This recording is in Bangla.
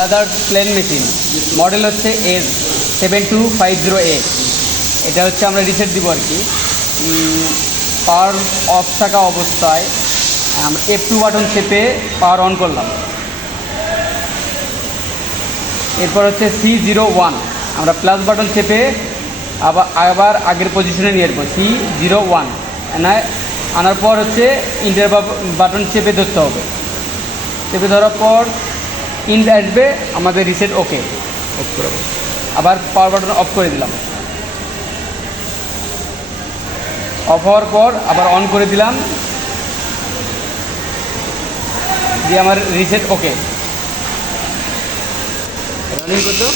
ব্রাদার প্লেন মেশিন, মডেল হচ্ছে S7250A। এটা হচ্ছে আমরা রিসেট দিব আর কি। পাওয়ার অফ থাকা অবস্থায় আমরা F2 বাটন চেপে পাওয়ার অন করলাম। এরপর হচ্ছে C01, আমরা প্লাস বাটন চেপে আবার আগের পজিশনে নিয়ে আসবো। C01 আনার পর হচ্ছে ইন্টার বাটন চেপে ধরতে হবে। চেপে ধরার পর ইন আসবে, আমাদের রিসেট ওকে। অফ করে আবার পাওয়ার বাটন অফ করে দিলাম। অফ হওয়ার পর আবার অন করে দিলাম, দিয়ে আমার রিসেট ওকে। রানিং করতো।